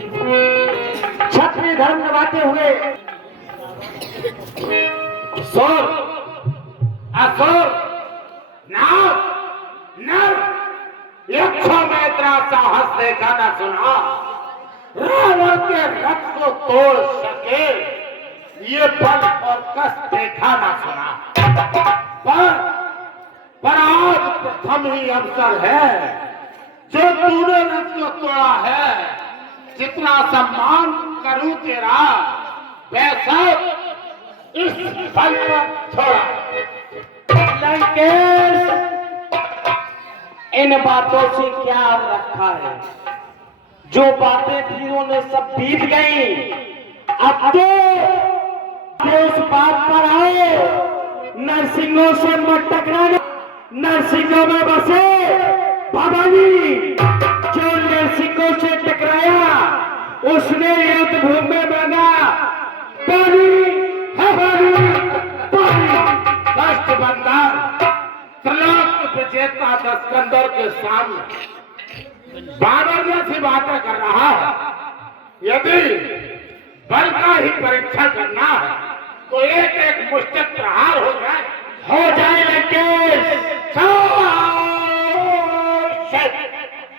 क्षत्रिय धर्म निभाते हुए सोर असुर नार नर यक्षों में इतना साहस देखा न सुना। रावण के रथ को तोड़ सके ये बल और कष्ट देखा न सुना। पर आज प्रथम ही अवसर है जो तूने रथ को तोड़ा है। जितना सम्मान करूं तेरा वैसा इस बल पर छोड़ा। लंकेश, इन बातों से क्या रखा है? जो बातें थी उन्हें सब बीत गई। अब तो उस बात पर आओ, नरसिंहों से मत टकराना। नरसिंहों में बसे भवानी, जो नरसिंहों से टकराया उसने युद्ध भूमि में मांगा पानी, कष्ट बंदा त्रिलोक विजेता दस्कंदर के सामने बानर जैसी बातें कर रहा है। यदि बल का ही परीक्षा करना है तो एक एक मुष्टक प्रहार हो जाए लंकेश।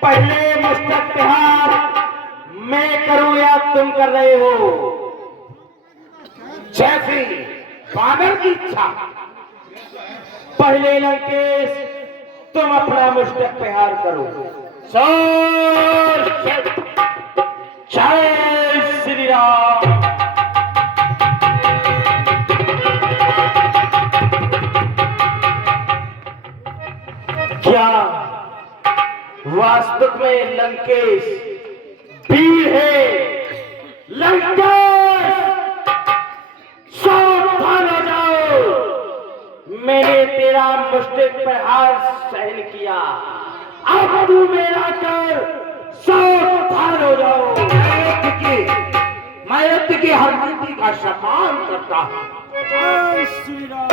पहले मुस्तक प्रहार मैं करूं या तुम कर रहे हो? जैसी बानर की इच्छा। पहले लंकेश तुम अपना मुस्तक प्रहार करो। जय श्री राम। क्या वास्तव में लंकेश वीर है? लंकेश सावधान हो जाओ, मैंने तेरा मुस्तक प्रहार सहन किया, अब तू मेरा कर सावधान हो जाओ। मैं युद्ध की हर नीति का सम्मान करता हूं। जय श्री राम।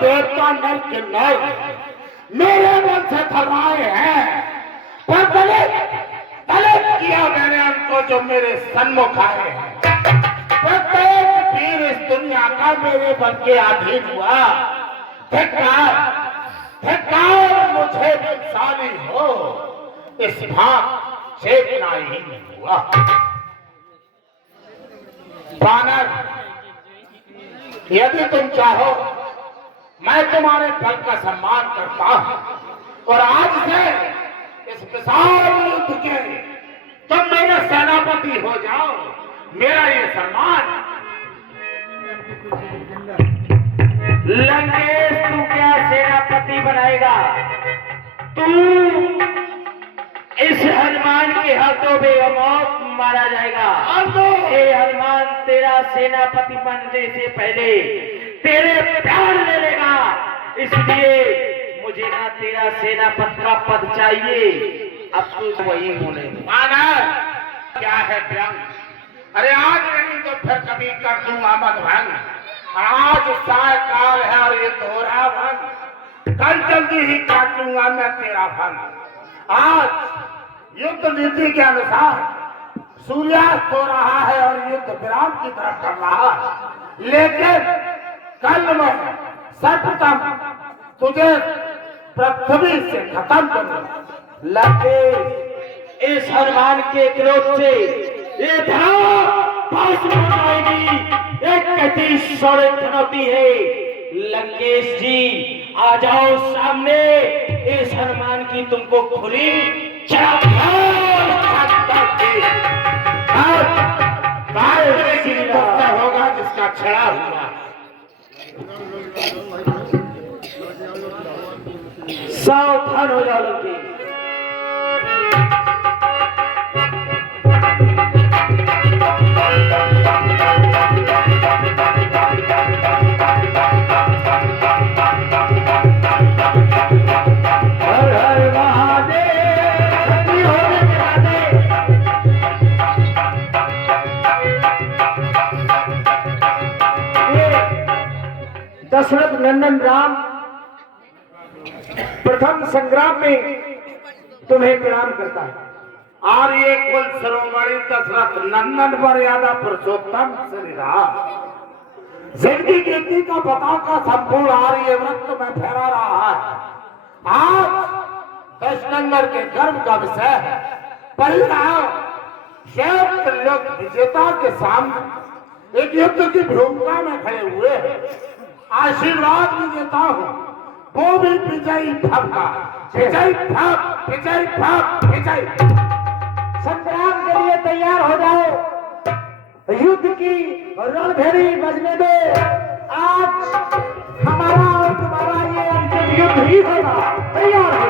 देवता नर के नर मेरे मन से थर्राए हैं, पर दलित किया मैंने उनको जो मेरे सन्मुख आए हैं। प्रत्येक वीर इस दुनिया का मेरे बल के अधीन हुआ। धिक्कार मुझे इंसानी हो इस भाग चेतना ही नहीं हुआ। बानर, यदि तुम चाहो मैं तुम्हारे बल का सम्मान करता हूं और आज से इस विशाल युद्ध के तुम मेरे सेनापति हो जाओ। मेरा ये सम्मान। लंकेश, तू क्या सेनापति बनाएगा? तू इस हनुमान के हाथों में मौत मारा जाएगा। ये हनुमान तेरा सेनापति बनने से पहले तेरे प्राण ले लेगा, इसलिए मुझे ना तेरा सेनापति का पद चाहिए। अब तू वही होने। बानर, क्या है व्यंग? अरे आज नहीं तो फिर कभी कर दूंगा मधुभंग। आज सायकाल है और ये दोहरा भंग, कल जल्दी ही काटूंगा मैं तेरा भंग। आज युद्ध नीति के अनुसार सूर्यास्त हो रहा है और युद्ध विराम की तरफ कर रहा है, लेकिन कल मैं सर्वप्रथम तुझे पृथ्वी से खत्म करूंगा। लंकेश, इस हनुमान के क्रोध से ये धरा भस्म हो जाएगी। एक कहती सौर्य चुनौती है। लंकेश जी, आ जाओ सामने, इस हनुमान की तुमको खुली होगा जिसका छड़ा हुआ। सावधान हो जाओ लंकेश। जगन्नन राम प्रथम संग्राम में तुम्हें प्रणाम करता है। और ये कुल शिरोमणि दशरथ नंदन मर्यादा पुरुषोत्तम श्री राम जिंदगी गिनती का बताओ का संपूर्ण आर्य वृत्त में फैला रहा है। आज दशनंदर के गर्व का विषय है। परिणाम शेष लोग विजेता के सामने एक युद्ध की भूमिका में खड़े हुए हैं। आशीर्वाद भी देता हूँ, वो भी विजयी भव का विजयी भव, विजयी भव, विजयी। संग्राम के लिए तैयार हो जाओ, युद्ध की रणभेरी बजने दो। आज हमारा और तुम्हारा ये अंतिम युद्ध ही होगा। तैयार हो।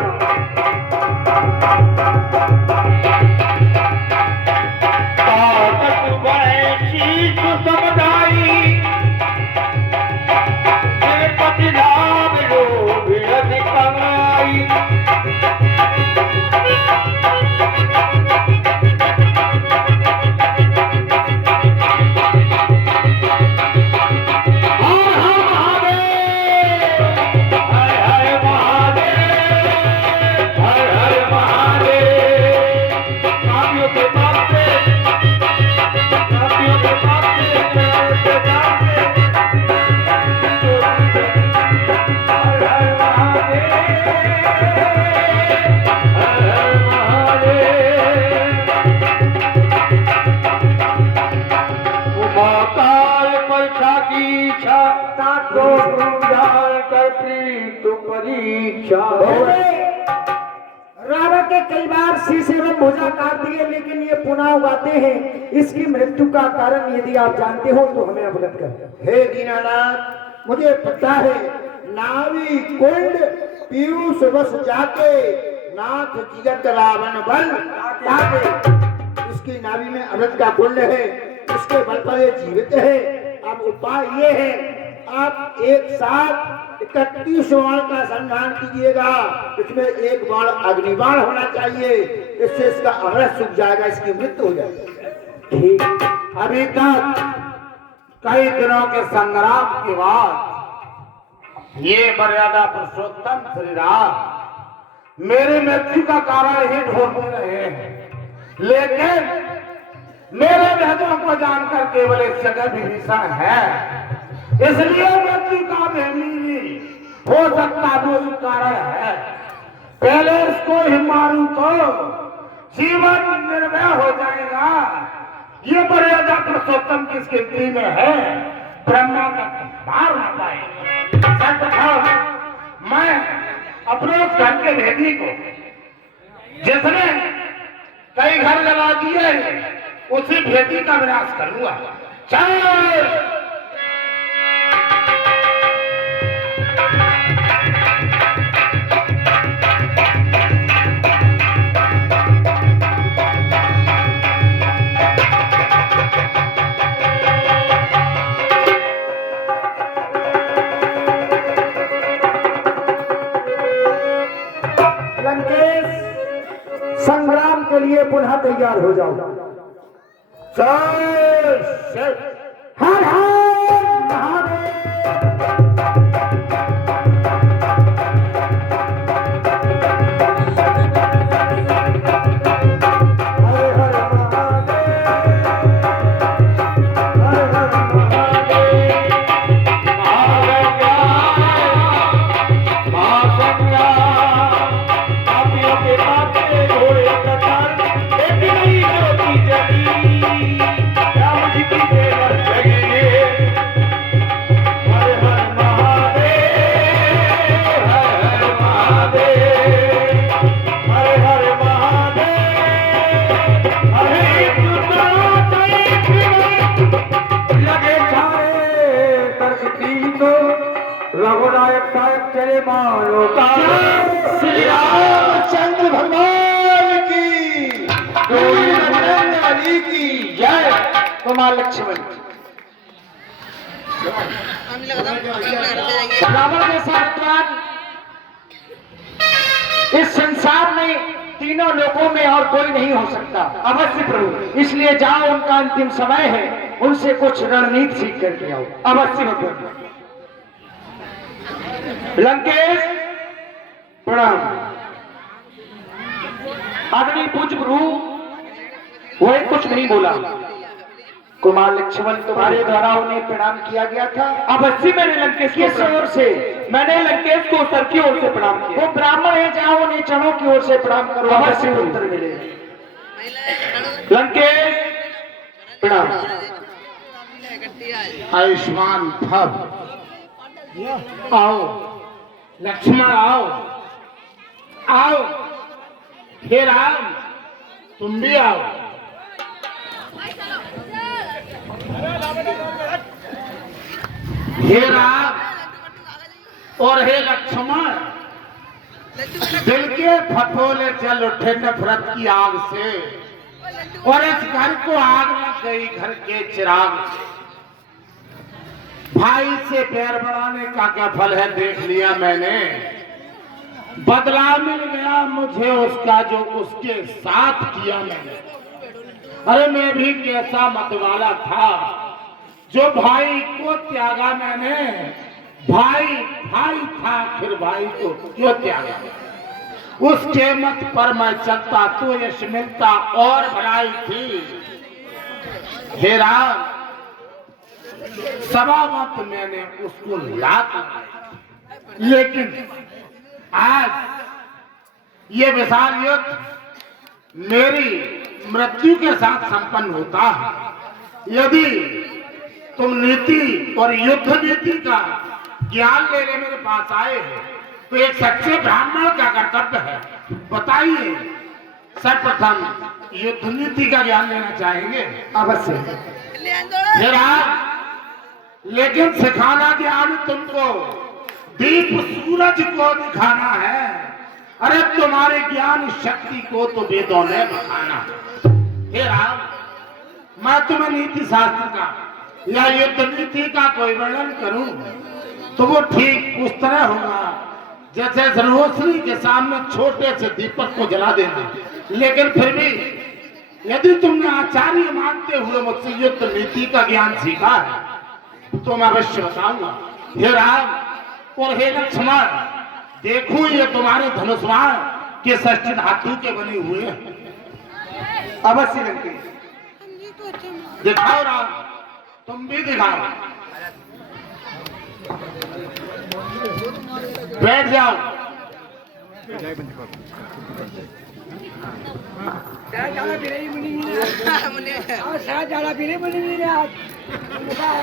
रावण के कई बार शीश एवं भुजा काट दिए, लेकिन ये पुनः उगाते हैं। इसकी मृत्यु का कारण यदि आप जानते हो तो हमें अवगत करें। हे दीनानाथ, मुझे पता है। नावी कुंड पीयूष बस जाके नाथ जिगत रावण बल ताके। इसकी नावी में अमृत का कुंड है, उसके बल पर ये जीवित है। अब उपाय ये है, आप एक साथ 31 बाण का संधान कीजिएगा। इसमें एक बाण अग्निबाण होना चाहिए, इससे इसका अमृत सूख जाएगा, इसकी मृत्यु हो जाएगी। ठीक, अभी तक कई दिनों के संग्राम के बाद ये मर्यादा पुरुषोत्तम श्री राम मेरी मृत्यु का कारण ही ढूंढते रहे हैं, लेकिन मेरे भेदों को जानकर केवल एक जगह विभीषण है, इसलिए मृत्यु का बेमी हो सकता वो ही कारण है। पहले इसको ही मारूं तो जीवन निर्भय हो जाएगा। ये मर्यादा पुरुषोत्तम की स्थिति में है, ब्रह्मा तक मार ना पाए। सच बताओ, मैं अपने उस घर के भेदी को जिसने कई घर जला दिए, उसी भेदी का विनाश करूंगा। चल संग्राम के लिए पुनः तैयार हो जाओ। हर हर महादेव। रघुनायक साहब चले मानो श्री रामचंद्र भगवान की, अली की जय। कुमार लक्ष्मण। रावण जैसा विद्वान इस संसार में तीनों लोकों में और कोई नहीं हो सकता। अवश्य प्रभु, इसलिए जाओ, उनका अंतिम समय है, उनसे कुछ रणनीति सीख करके आओ। अवश्य प्रभु। लंकेश प्रणाम। आदरणीय पूज्य प्रभु वह कुछ नहीं बोला। कुमार लक्ष्मण तुम्हारे द्वारा उन्हें प्रणाम किया गया था। अवश्य मैंने लंकेश को किस ओर से? मैंने लंकेश को सर की ओर से प्रणाम किया। वो ब्राह्मण है, जाओ उन्हें चरणों की ओर से प्रणाम करो, अवश्य उत्तर मिले। लंकेश प्रणाम। आयुष्मान भव। आओ लक्ष्मण आओ आओ। हे राम तुम भी आओ। हे राम और हे लक्ष्मण, दिल के फटोले जल उठे नफरत की आग से और इस घर को आग लग गई घर के चिराग से। भाई से पैर बढ़ाने का क्या फल है देख लिया मैंने। बदला मिल गया मुझे उसका जो उसके साथ किया मैंने। अरे मैं भी कैसा मतवाला था जो भाई को त्यागा मैंने। भाई भाई था फिर भाई को क्यों त्यागा। उसके मत पर मैं चलता तो यश मिलता और भलाई थी। हे राम सभावत मैंने उसको लात लगाई, लेकिन आज ये विशाल युद्ध मेरी मृत्यु के साथ संपन्न होता है। यदि तुम नीति और युद्ध नीति का ज्ञान लेने मेरे पास आए हो तो एक सच्चे ब्राह्मण का कर्तव्य है। बताइए सर्वप्रथम युद्ध नीति का ज्ञान लेना चाहेंगे? अवश्य। लेकिन सिखाना ज्ञान तुमको दीप सूरज को दिखाना है। अरे तुम्हारे ज्ञान शक्ति को तो वेदों ने बखाना। हे राम मैं तुम्हें नीति शास्त्र का या युद्ध नीति का कोई वर्णन करूं तो वो ठीक उस तरह होगा जैसे रोशनी के सामने छोटे से दीपक को जला देना। लेकिन फिर भी यदि तुमने आचार्य मानते हुए मुझसे युद्ध नीति का ज्ञान सीखा है तो मैं अवश्य बताऊंगा। हे राम और हे लक्ष्मण, देखो ये तुम्हारे धनुष बाण के षष्ठ धातु के बने हुए हैं। अवश्य लंकेश। दिखाओ राम, तुम भी दिखाओ। बैठ जाओ।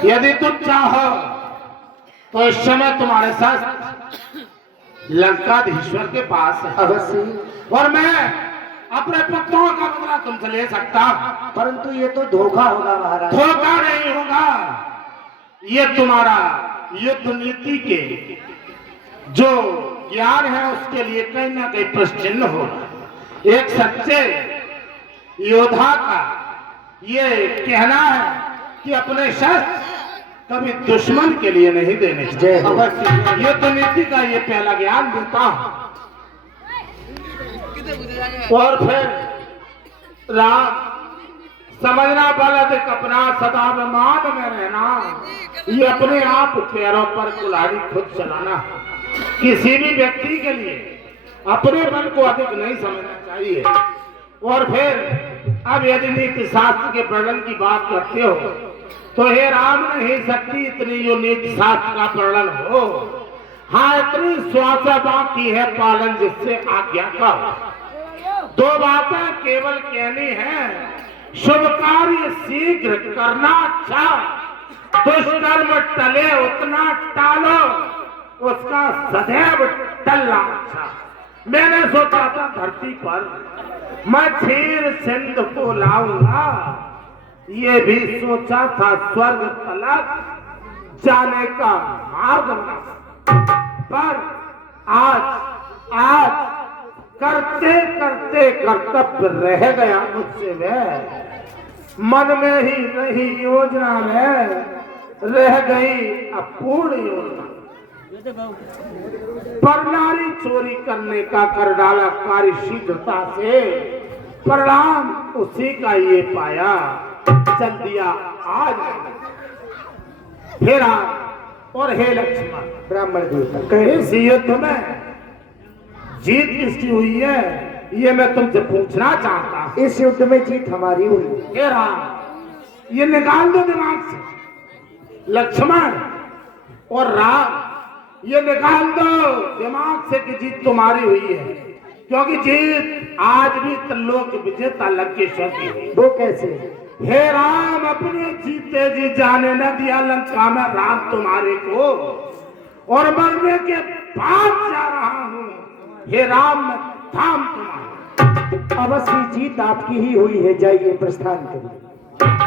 यदि तुम चाहो तो इस समय तुम्हारे साथ लंकाधीश्वर के पास है। अवश्य। और मैं अपने पुत्रों का बदला तुमसे ले सकता हूं। परंतु ये तो धोखा होगा महाराज। धोखा नहीं होगा। ये तुम्हारा युद्ध नीति के जो ज्ञान है उसके लिए कहीं ना कहीं प्रश्न होगा। एक सच्चे योद्धा का ये कहना है कि अपने शस्त्र कभी दुश्मन के लिए नहीं देने चाहिए। अवश्य युद्ध नीति का ये पहला ज्ञान देता हूं। और फिर राम समझना बलद कपना सदा मान में रहना। ये अपने आप पैरों पर कुल्हाड़ी खुद चलाना। किसी भी व्यक्ति के लिए अपने बल को अधिक नहीं समझना चाहिए। और फिर अब यदि नीति शास्त्र के वर्णन की बात करते हो तो हे राम नहीं सकती इतनी जो नीति शास्त्र का वर्णन हो। हाँ इतनी श्वासा बाकी है पालन जिससे आज्ञा का। दो बातें केवल कहनी है। शुभ कार्य शीघ्र करना अच्छा, दुष्कर्म टले उतना टालो उसका सदैव टलना अच्छा। मैंने सोचा था धरती पर मैं क्षीर सिंधु को लाऊंगा। ये भी सोचा था स्वर्ग तलक जाने का मार्ग पर आज करते करते कर्तव्य रह गया मुझसे। वह मन में ही रही योजना में रह गई अपूर्ण योजना। पर नारी चोरी करने का कर डाला कार्य शीघ्रता से। परिणाम उसी का ये पाया चल दिया आज। फिर और हे लक्ष्मण, ब्राह्मण देवता कहे इस युद्ध में जीत किसकी हुई है, ये मैं तुमसे पूछना चाहता हूं। इस युद्ध में जीत हमारी हुई। हे राम, ये निकाल दो दिमाग से। लक्ष्मण और राम, ये निकाल दो दिमाग से कि जीत तुम्हारी हुई है, क्योंकि जीत आज भी त्रिलोक विजेता लंकेश्वर की हुई। वो कैसे? हे राम, अपने जीते जी जाने न दिया लंका में राम तुम्हारे को, और मरने के बाद जा रहा हूं। हे राम, मैं थाम तुम्हारा। अवश्य जीत आपकी ही हुई है, जाइए प्रस्थान करिए।